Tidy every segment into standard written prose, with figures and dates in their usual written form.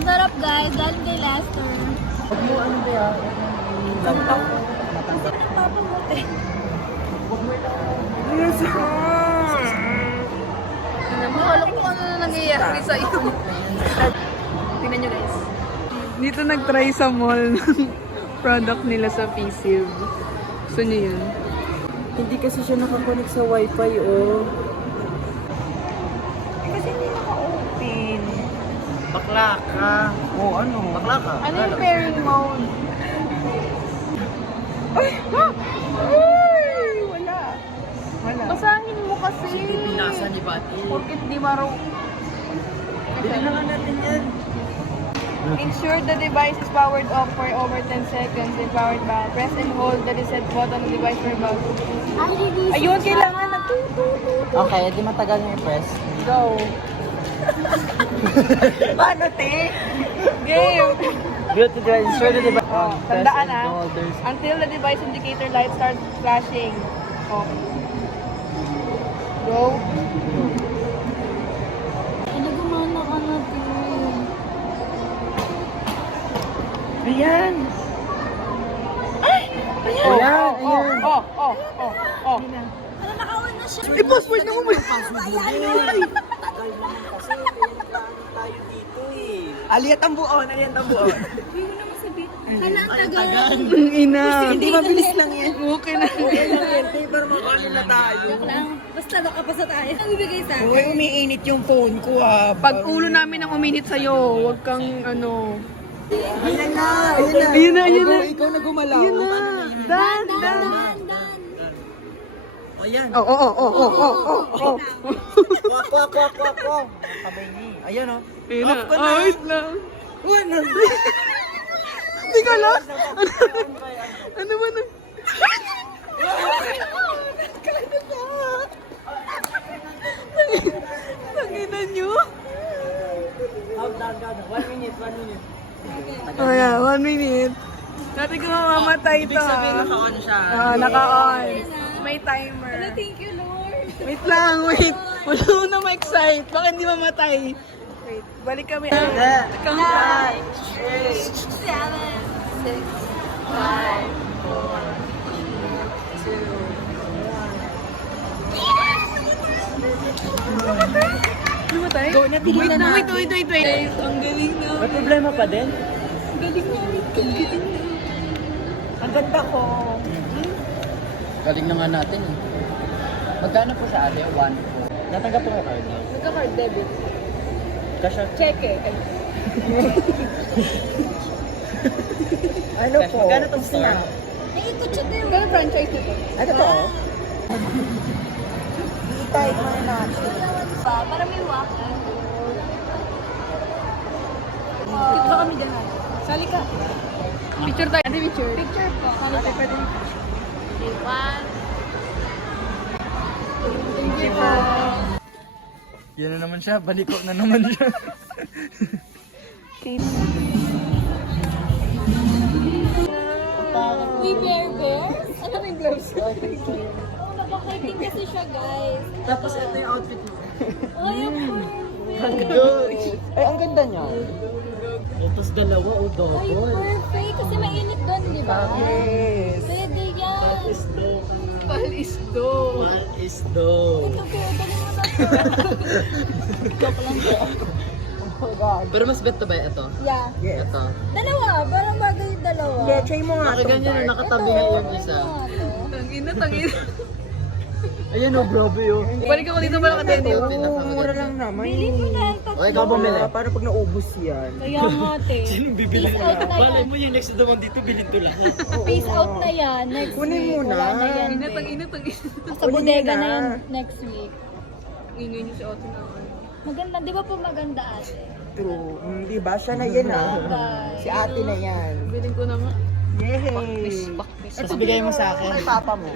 Sarap guys, galing kay Lester. Huwag mo ano ba yan? Lantaw. Kasi nagpapamote. Yes, Nakala ko ano na nangyayari sa'yo. Tingnan nyo guys. Dito nag-try sa mall ng product nila sa PCIV. Gusto nyo yun? Hindi kasi siya nakakonect sa wifi, oh. Kasi hindi naka-open. Bakla ka. Oh, ano? Bakla ka. Ano yung pairing mode? Ay! Wala. Wala. Basahin mo kasi. Pinasa ni Bati. Porkit di maro. Bili na nga natin yan. Ensure the device is powered off for over 10 seconds in powered bank. Press and hold the reset button on the device for about. Ayun, kailangan na Okay, di matagal yung i-press. Go. Paano, te? Game. Good to device. Ensure the device. Oh, tandaan until the device indicator light starts flashing. Oh. Go. Ano gumana ka na, Pin? Ayan. Ayan. Ayan. Oh. Ano, naka-on na siya. I-password na mo mo. Aliyat ang buon. Hindi ko naman sabihin. Hala, ang tagal. Ina. Hindi mabilis lang yan. Okay na. Okay lang yan. Para makano na tayo. Joke lang. Basta nakapasa tayo. Ang bibigay sa Uy, akin. umiinit yung phone ko ah. Pag ulo namin ang uminit sa'yo, huwag kang ano. Ayan na. Ayun na, ayun na. Ikaw na gumalaw. Ayun na. Dan. Dan. Ayan. Oh. Kwak. Kamay ni. Ayan oh. Ayun na. Off ko na. Wait lang. Ano? Hindi ka lang. Ano ba na? Naginan nyo? Down. 1 minute. Oh yeah, 1 minute. Dati ko mamamatay ito. Ibig sabihin naka-on siya. Naka-on. May timer. Thank you, Lord. Wait lang, wait. Wala mo na ma-excite. Baka hindi mamatay. Wait, balik kami. Countdown. 7, 6, 5, 4, 3, 2, 1. Lumatay? Go na, tingnan Wait na lang, natin. wait. Ang galing na. May problema pa din? Galing na. Ang ganda ko. Galing na nga natin eh. Magkano po sa ate? 1 Natanggap po ka card? Nagka-card debit. Cash out? Check eh. Ano po? Magkano itong store? Naikot siya din. Kano franchise nito? Ano to? I-type mo na natin. Para may wakan. Dito kami dyan. Sali ka. Picture tayo. Ate, picture. Picture po. Ate, pwede. Okay, 1. Thank you po. Yan na naman siya. Baliko na naman siya. We bear. Ano may gloves? Oh, naka-curtain kasi siya, guys. Tapos ito yung outfit mo. Ay, ang Ay, ang ganda niya. Tapos dalawa o Ay, double. perfect. Kasi mainit doon, di ba? Yes. Pwede yan. Palisdo. Isdo. Ito, pero dali mo na. Joke lang po. Pero mas bet to ba ito? Yeah. Yes. Ito. Dalawa. Parang bagay yung dalawa. Try mo nga. Nakaganyan na nakatabi nga yung isa. Tangina. Ayan o, grabe o. Balik ako dito pala ka-Teddy. Mura lang naman. Bili mo na ang tatlo. O, ikaw bumili. Para pag naubos yan. Kaya nga, te. bibili Peace out na yan. mo yung next naman dito, bilhin to lang. Peace out na yan. Next Kunin week. mo na. Wala na yan. Tangina. Sa bodega na yan next week. Ingay niyo si Otto na. Maganda. Di ba po maganda, ate? True. Di ba? Siya na yan ah. Guys. Si ate na yan. Biling ko na nga. Yay! Tapos bigay mo sa akin. Kay papa mo.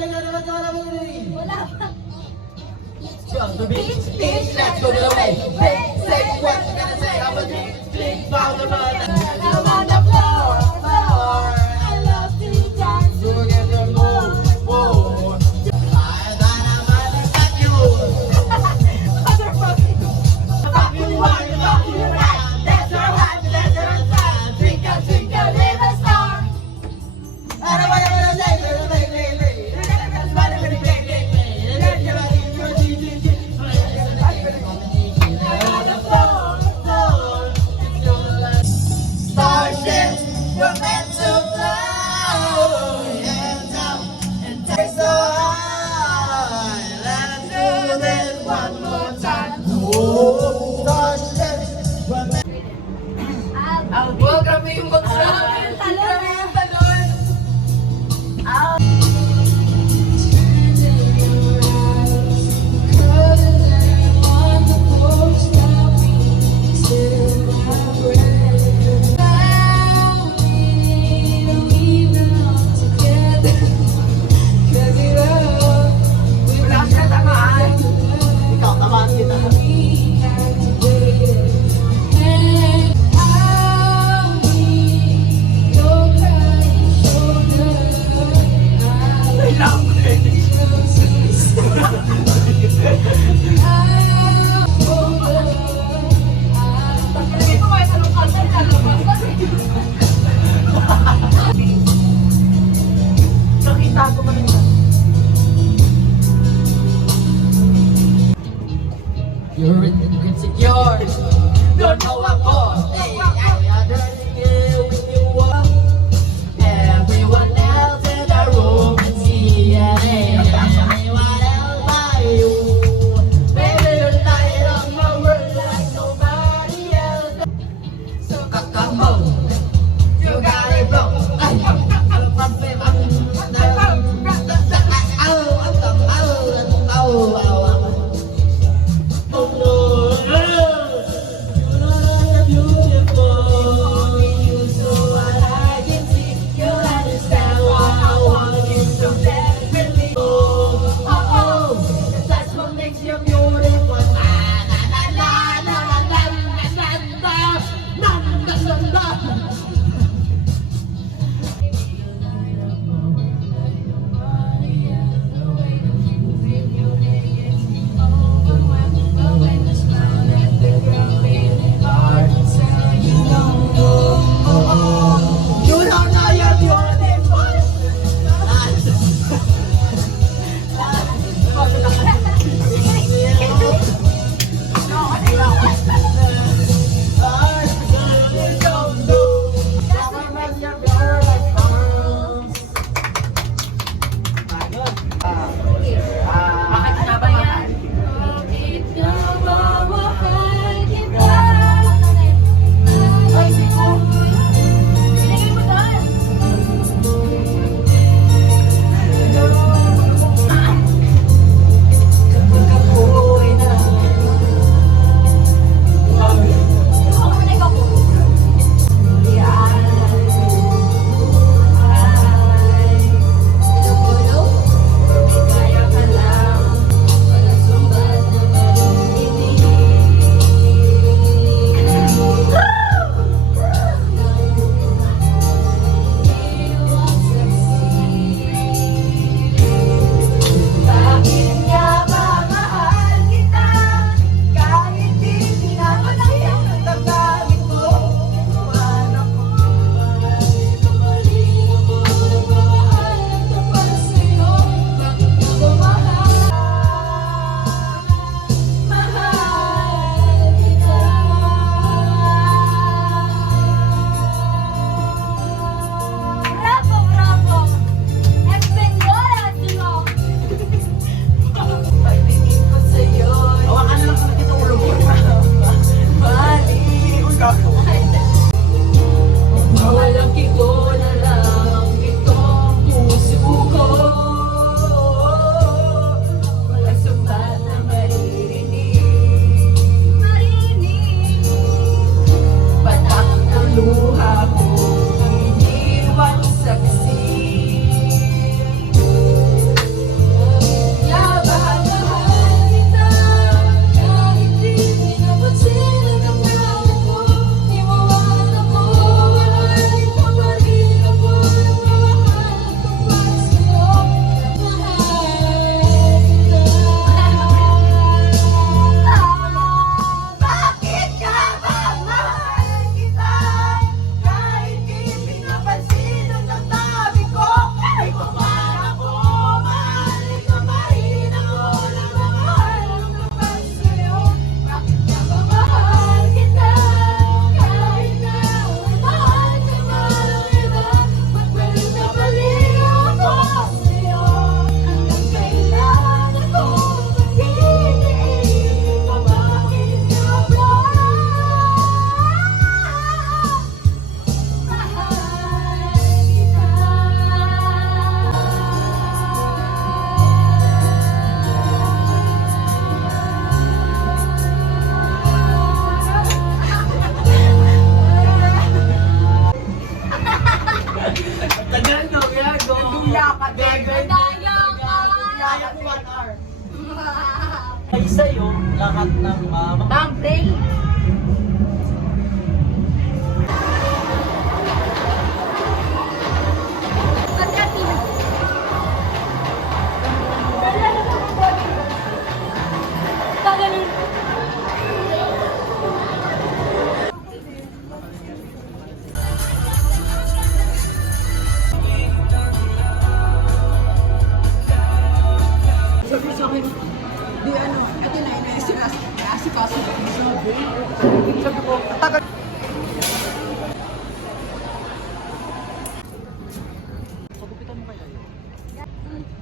Wala pa. Jump the beach, beach, let's go to the way. Say what you gotta say. I'm a big ball of money. I'm on the floor, floor. I love to dance. Look at the move, whoa. I got you. Motherfucking. Fuck you, want you, fuck you, right. That's her hot, that's her time. Twinkle, twinkle, little star. I don't want to lay. I Tagal no, gago. Duya ka, David. Daya ka! Kaya ko 1 hour. Ay sa'yo, lahat ng mama. Thumbnail.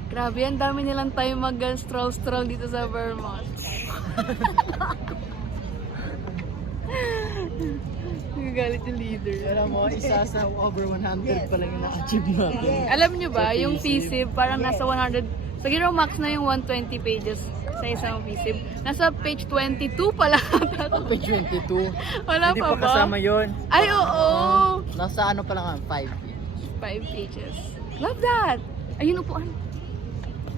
Grabe, ang dami nilang time mag-stroll-stroll dito sa Vermont. Nagagalit yung leader. Alam mo, isa sa over 100 pa lang yung na-achieve natin. Alam nyo ba, yung PSIB, parang nasa 100, siguro max na yung 120 pages sa isang PSIB. Nasa page 22 pala. Page 22. Wala Hindi pa pa ba? kasama yun. Ay, oo! Nasa ano pa lang, 5. 5 pages. Love that! Ayun, upuan.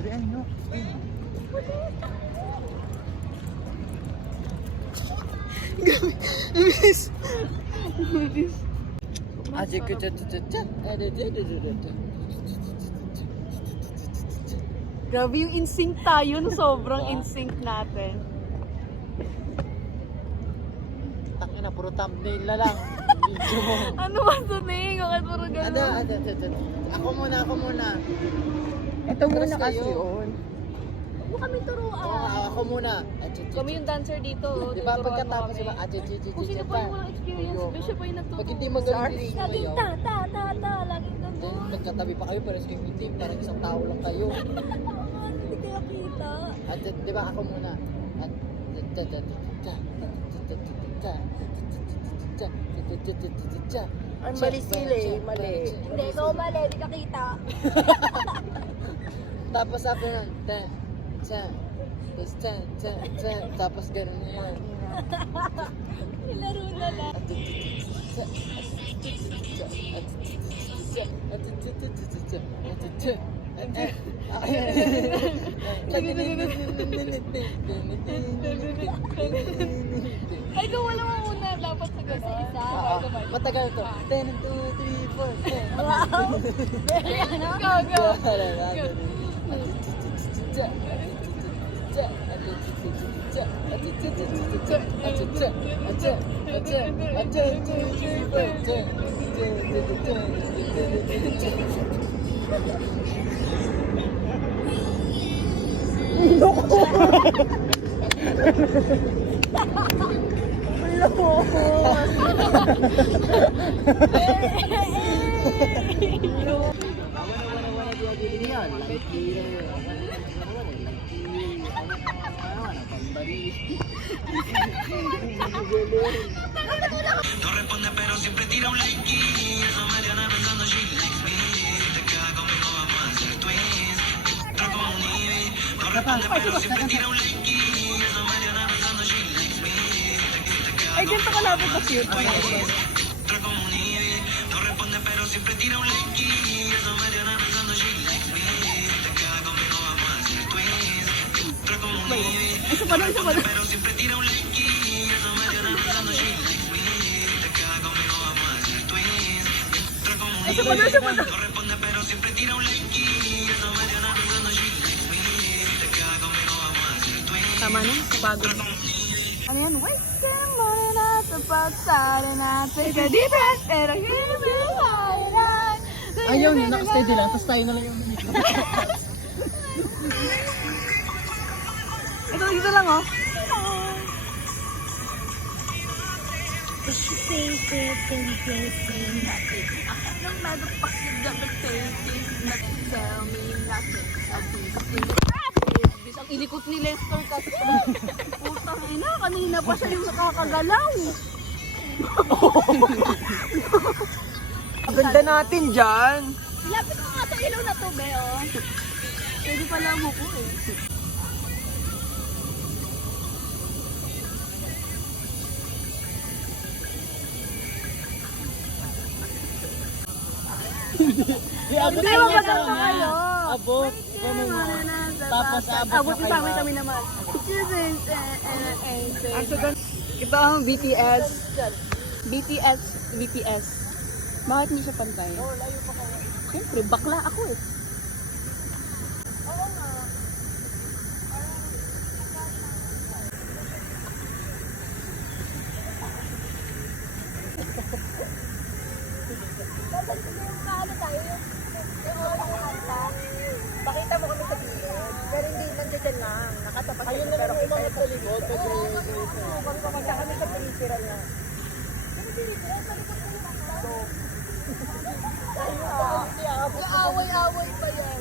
Pero ano? Miss! Grabe yung in-sync tayo, no? Sobrang in-sync natin. Tangina, puro thumbnail na lang. Video mo. Ano ba ito, Ning? Bakit puro ganun? Ako muna. Ito muna kasi yun. Huwag mo kami turuan. Ako muna. Kami yung dancer dito. oh. Di ba Tuturuan mo pagkatapos kami. diba? Kung sino pa yung walang experience, ba siya pa yung Pag hindi nagtuturo. magaling Laging kayo, ta. Laging then ganun. nagkatabi pa kayo pero sa hindi, parang isang tao lang kayo. Hindi kaya kita. At di ba ako muna? At Ang mali sila eh, mali. Hindi, ikaw mali. Hindi ka kita. Tapos after nun, tapos ganun naman. Laro na lang. Ay, kung wala mo muna, dapat sa isa. Matagal to. 10, 2, 3, 4, 10. Wow! Go! No responde pero siempre tira un like y esa Mariana pensando she likes me. Te queda conmigo, vamos a hacer twins. Entro como un nieve. No responde pero siempre tira un like y esa Mariana pensando she likes me. Te queda Ay, ganito ka lapit na cute. Entro como un nieve. No responde pero siempre tira un like y esa Mariana pensando she likes me. Te queda conmigo, vamos a hacer twins. Entro como un nieve. Isa pa doon. Pero siempre tira un like y esa Mariana pensando she likes me. Te queda conmigo, vamos a hacer twins. Entra como un nieve. No responde pero siempre tira un like y esa Mariana pensando she likes me. Te queda conmigo, vamos a hacer twins. Tama na, kapagod na. Ano yan? Wasting money na sa pagsali natin. Take a deep breath, pero hear me highlight. Ayaw nyo, nakasteady lang. Tapos tayo na lang yung Ito, dito lang oh. Ang ilikot ni Lester kasi. Putang ina, kanina pa siya yung nakakagalaw. Ang ganda natin dyan. Ilapit mo nga sa ilaw na to, be, oh. Pwede pala mo ko eh. Abot Hindi mo maganda kayo. Abot. Tapos abot Abot sa amin kami naman. Ito ang BTS. BTS. Bakit niyo siya pantay? Siyempre, bakla ako eh. Pakita mo kami sa gilid. Pero hindi nandiyan lang. Nakatapat kami. Pero kita yung sa likod. Magkakita kami sa peripheral na. Away-away pa yan.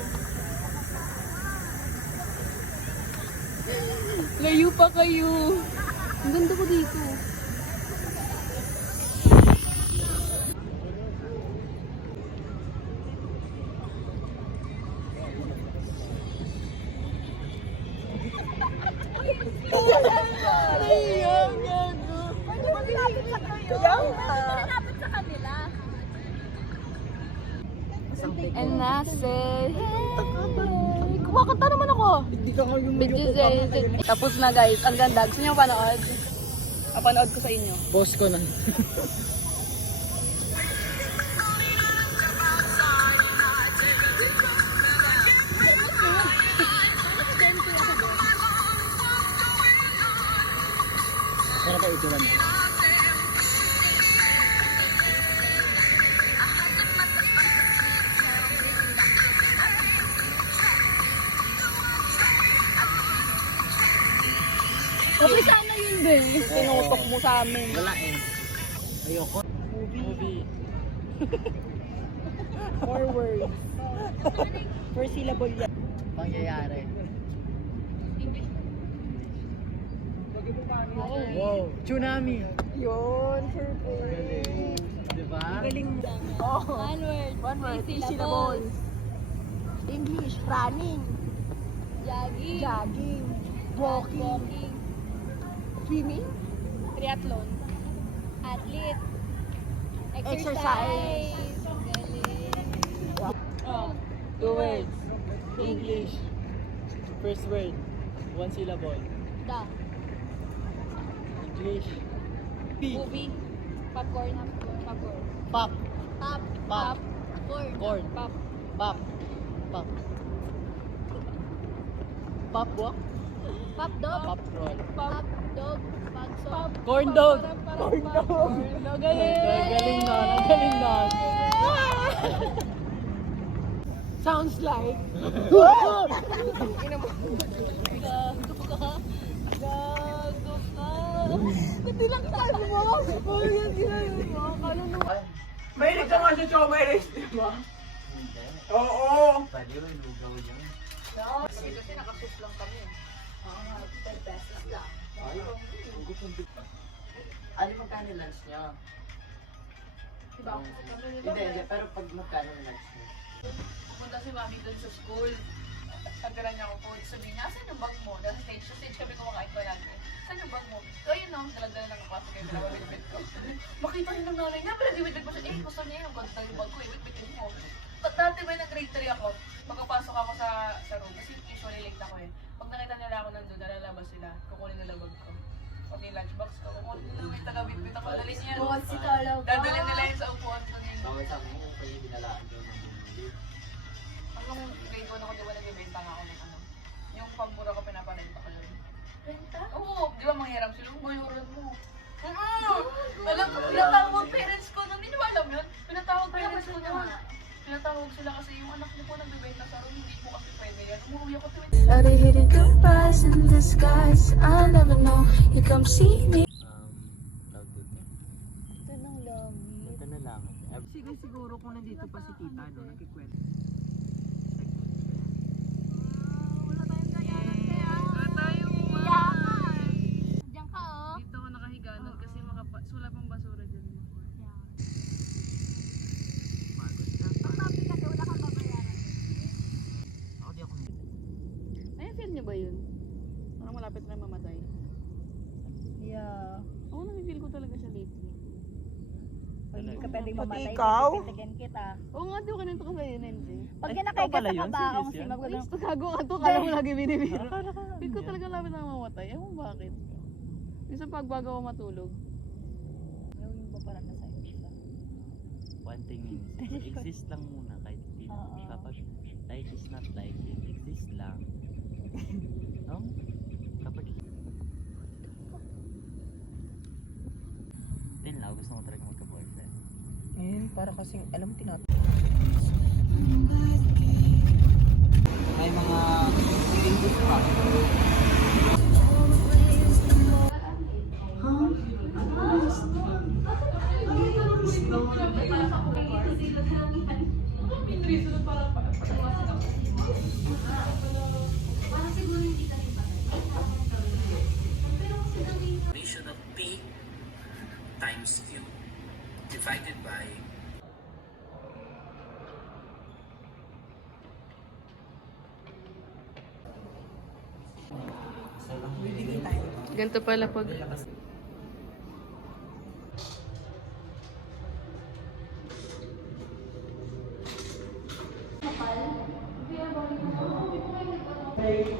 Layo pa kayo. Ang ganda ko dito. And I said, hey, kumakanta naman ako. Hindi ka ngayon Tapos na guys, ang ganda. Gusto niyo panood? Papanood ko sa inyo. Post ko na. Ano pa itulan? Okay, sana yun din. Tinutok mo sa amin. Wala eh. Ayoko. Movie. Forward. First syllable yan. Pangyayari. Wow. Tsunami. Yun, perfect. Diba? Galing. One word. Three Syllables. syllables. English, running, Jogging. jogging, walking, swimming, Triathlon. Athlete. Exercise. Galing. Oh. 2 words. English. First word. 1 syllable. Da. English. P. Movie. Popcorn. Popcorn. Pop. Pop. Pop. Corn. Corn. Pop. Pop. Pop. Pop walk. Pop dog. Pop roll. Pop dog. Pop song. Corn dog. Corn dog. Galing na. Ang galing na. sounds like. Gago ka. Gago ka. Hindi lang tayo mo. Oh, yan sinabi mo. Kaluluwa. Mahilig ka nga sa Chomay Rice, di ba? Hindi. Oo! Baliw, lugaw yan. Kasi nakasus lang kami. Ano magkano lunch niya? Hindi. Pero pag magkano lunch niya? Pumunta si mami doon sa school. Pagkara niya ako po, sabihin niya, saan yung bag mo? Nasa stage kami kumakain pa natin. Saan yung bag mo? So yun no, dalagdala ng kapasok kayo dalawa bitbit ko. Makita rin ng nanay niya, pero di-bitbit mo siya, gusto niya yung ganda yung bag ko, bitbitin mo. Dati ba nag-grade 3 ako, magkapasok ako sa room, kasi usually late ako eh. Pag nakita nila ako nandun, nalalabas sila, kukunin nila bag ko. Pag yung lunchbox ko, kukunin nila, may taga-bitbit ako, dalhin niya. Dadalhin nila yun sa upuan ko nila. Bawal sa amin yung pwede binalaan doon ng bumili. Hanggang grade 1 ako, di ba nagbibenta nga ako ng ano? Yung pampura ko pinaparenta ko lang. Renta? Oo, di ba manghiram sila? Bayaran mo. Alam ko, pinatawag parents ko nun. Hindi mo alam yun? Pinatawag parents ko nun. Pinatawag sila kasi yung anak niyo po nagbibenta sa room, hindi po kasi pwede yan. Umuwi ako to. Try to hit it goodbyes in disguise. I never know you come see me. Tawag dito. Ito ng lami. Ito na lang. Siguro kung nandito pa si tita, no, nagkikwento. Diyan ka oh. Dito ako nakahiga nun kasi wala pang basura dyan. Ako di ako. Ay, feel niyo ba yun? Parang malapit na mamatay. Yeah. Oo, nami-feel ko talaga siya lately. Pag hindi ka pwedeng mamatay. ikaw? Pipitikin kita. Oo nga, di ko kanento ko sa'yo, Nenji. Pag kinakay ka sa kabaong, sinag Ay, gago ka to, kala mo lagi binibiro. Hindi ko talaga lapit na mamatay. Ewan bakit. Minsan pag bago ako matulog. Gawin mo parang nasa isa. One thing is, exist lang muna kahit hindi na. Kapag life is not life, exist lang. No? Kapag din lang, gusto mo talaga magka-boyfriend. Para kasing, alam mo, may mga English pa. Ratio of P times Q divided by Ganito pala pag... Wait.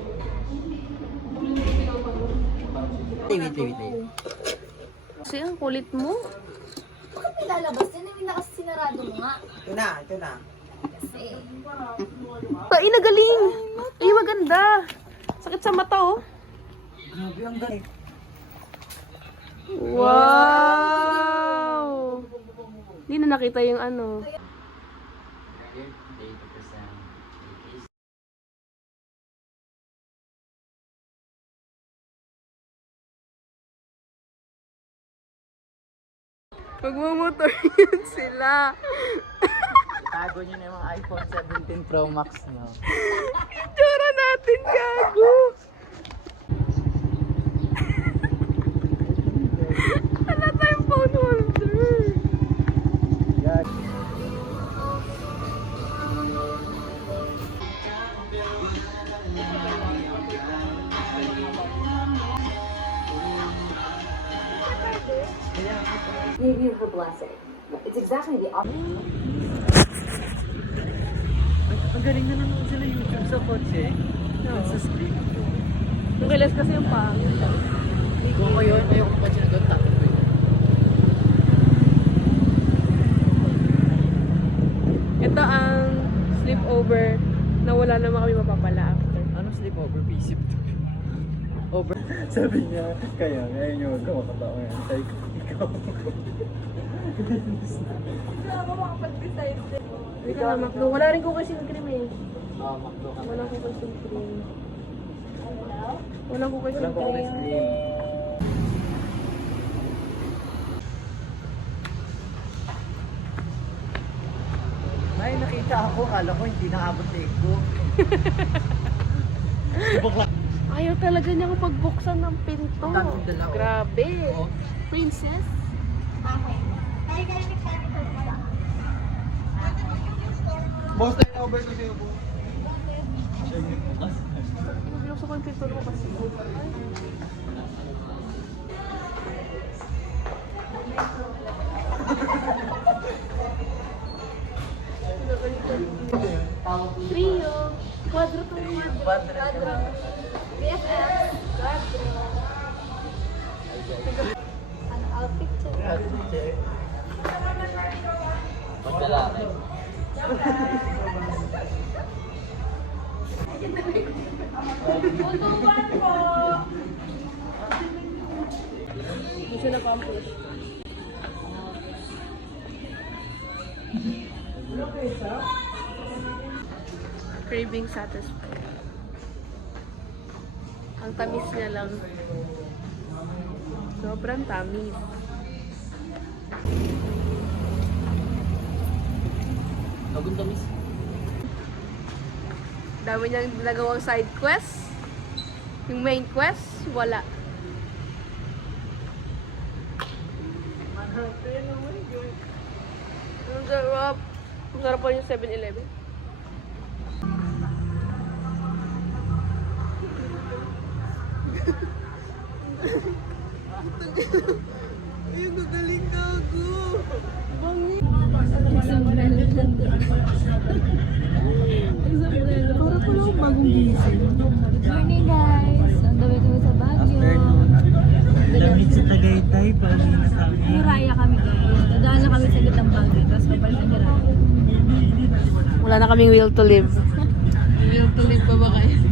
Kasi ang kulit mo. Bakit nilalabas yan? Hindi na kasi sinarado mo nga. Ito na. Kasi, Ay, nagaling! Ay, maganda! Sakit sa mata, oh. Grabe, ang galing. Wow! Hindi na nakita yung ano. Magmamotor yun sila. Tago nyo na yung mga iPhone 17 Pro Max nyo. Itsura natin, gago! Wala tayong phone holder. Give you her blessing. It's exactly the opposite. Ang galing na nanonood sila YouTube sa kotse. Sa screen. Yung kilas kasi yung pangit. Kung ko yun, ayoko pa sila doon tapos ko yun. Ito ang sleepover na wala naman kami mapapala after. Anong sleepover? Isip to. Over. Sabi niya, kaya ngayon yung huwag ka makatawa ngayon. Sabi ko, ikaw. Ikaw na Macdo. Wala rin ko kasi cream eh. Makdo ka. Wala ko kasi cream. Wala ko kasi Walang ko cream. cream. May nakita ako, kala ko hindi nakabot na ko. Ayaw talaga niya ako pagbuksan ng pinto. Ang dala ko. Grabe. Oo. Princess? Boss, tayo over ko sa'yo po. Binuksan ko yung pinto ko kasi. Trio. Quadro to yung quadro. BFF. Quadro. ano, outfit check. Paglalaki. Mission accomplished. Craving satisfied. Ang tamis niya lang. Sobrang tamis. Bagong tamis. Dami niyang nagawang side quest. Yung main quest, wala. Ang sarap. Ang sarap pa yung 7-Eleven. Ayun, gagaling na ako. Para pala akong bagong gising. Morning guys! On the way kami sa Baguio. Lamig sa Tagaytay, pauwi na kami. Hiraya kami guys. Dadaan na kami sa gitang Baguio. Tapos papal sa Hiraya. Wala na kaming will to live. Will to live pa ba kayo?